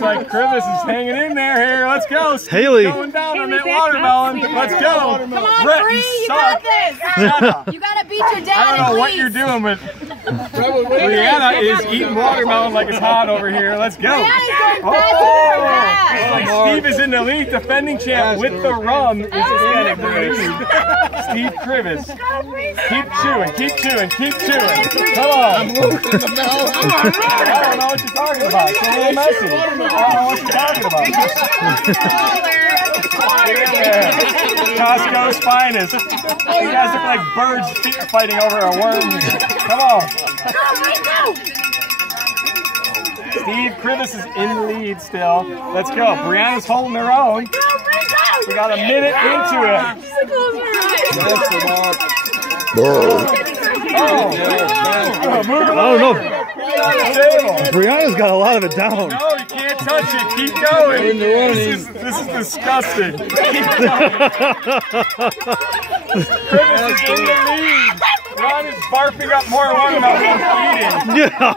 Looks like Krivis is hanging in there here. Let's go. Haley. Going down on that watermelon. Let's go. Come on, Brett, Bree, you got this. You gotta beat your dad. I don't know what you're doing, but Brianna is eating watermelon like it's hot over here. Let's go. Brianna's going faster. Like Steve is in the lead, defending champ with the rum. This is getting great. Steve Krivis. Keep chewing, keep chewing, keep chewing. Come on. I don't know what you're talking about. It's a little messy. I don't know what you're talking about. Get in there. Costco's finest. You guys look like birds fighting over a worm. Come on. Steve Krivis is in the lead still. Let's go. Brianna's holding her own. We got a minute into it. I don't know. Brianna's got a lot of it down. No, you can't touch it. Keep going. This is disgusting. Keep going. Krivis is in the lead. Ron is barfing up more watermelon than eating. Yeah.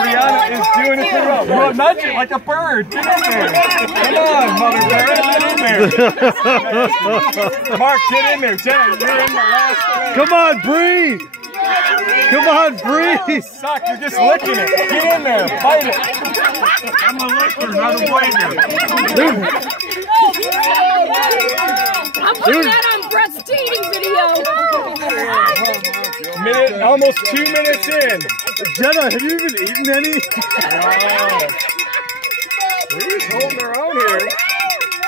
Brianna is doing it for real. You want to nudge it like a bird. Get in there. Come on, mother bird. Get in there. Mark, get in there. Jenna, you're in the last round. Come on, Bree. Come on, Bree. Suck, you're just licking it. Get in there. Bite it. I'm a licker, not a biter. Dude. I'm putting that on Brett's teething video. Minute, almost 2 minutes in. Jenna, have you even eaten any? He's holding her own here.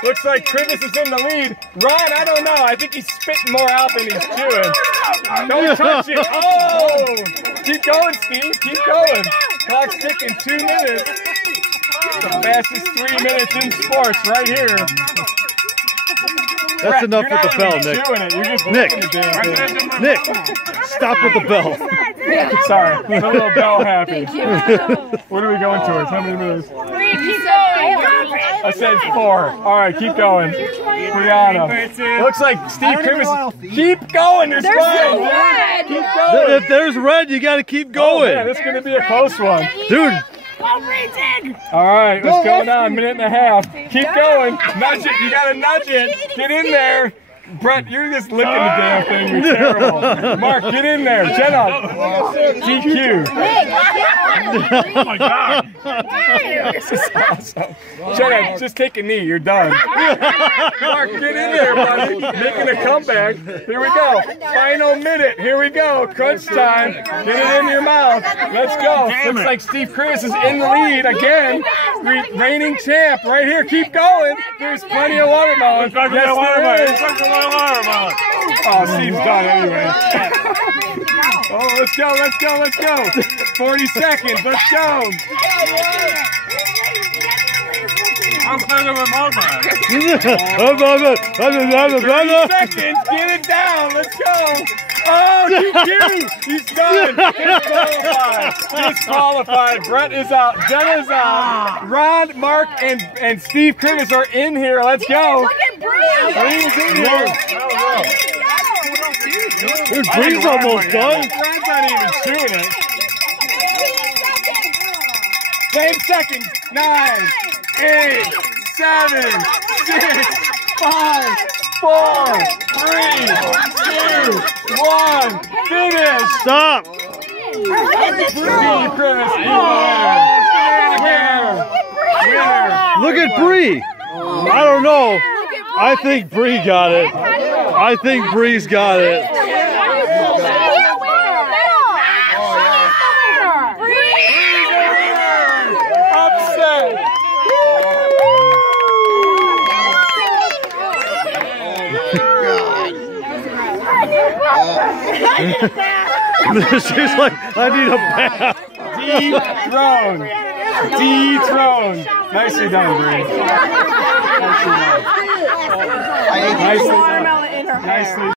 Looks like Krivis is in the lead. Ron, I don't know. I think he's spitting more out than he's chewing. Don't touch it. Oh! Keep going, Steve. Keep going. Clock's ticking. 2 minutes. The fastest 3 minutes in sports right here. That's enough with the bell, Nick. Nick, stop with the bell. Sorry, I'm a little bell happy. What are we going towards? How many minutes? I said 4. All right, keep going. Brianna. Looks like Steve Krivis. Keep going. There's red. Keep going. If there's red, you got to keep going. Oh, man, this is going to be a close one. Dude. All right, let's go now. 1.5 minutes. Keep going. Nudge it. You got to nudge it. Get in there. Brett, you're just licking the damn thing. You're terrible. Mark, get in there. Jenna, DQ. Oh my God. This is awesome. Jenna, just take a knee. You're done. Mark, get in there, buddy. Making a comeback. Here we go. Final minute. Here we go. Crunch time. Get it in your mouth. Let's go. Looks like Steve Krivis is in the lead again. Reigning champ right here. Keep going. There's plenty of watermelon. Yes, there is. Oh, Steve's done anyway. Oh, let's go, let's go, let's go. 40 seconds, let's go. I'm playing with Mama. 30 seconds, get it down, let's go. Oh, DQ, he's done. Disqualified. Disqualified. Brett is out. Jenna's out. Ron, Mark, and Steve Krivis are in here. Let's go. Look at Bree. Bree's in here. Dude, Bree's almost done. Ron's not even chewing it. 10 seconds. 9, 8, 7, 6, 5, 4, 3, 2, 1. Finish. Stop. Steve Krivis. Look at Bree. I don't know. I think Bree got it. I think Bree's got it. Upset. She's like, I need a bath. Dethroned. Dethroned. Nicely done, Bree. Nicely done. Nicely done.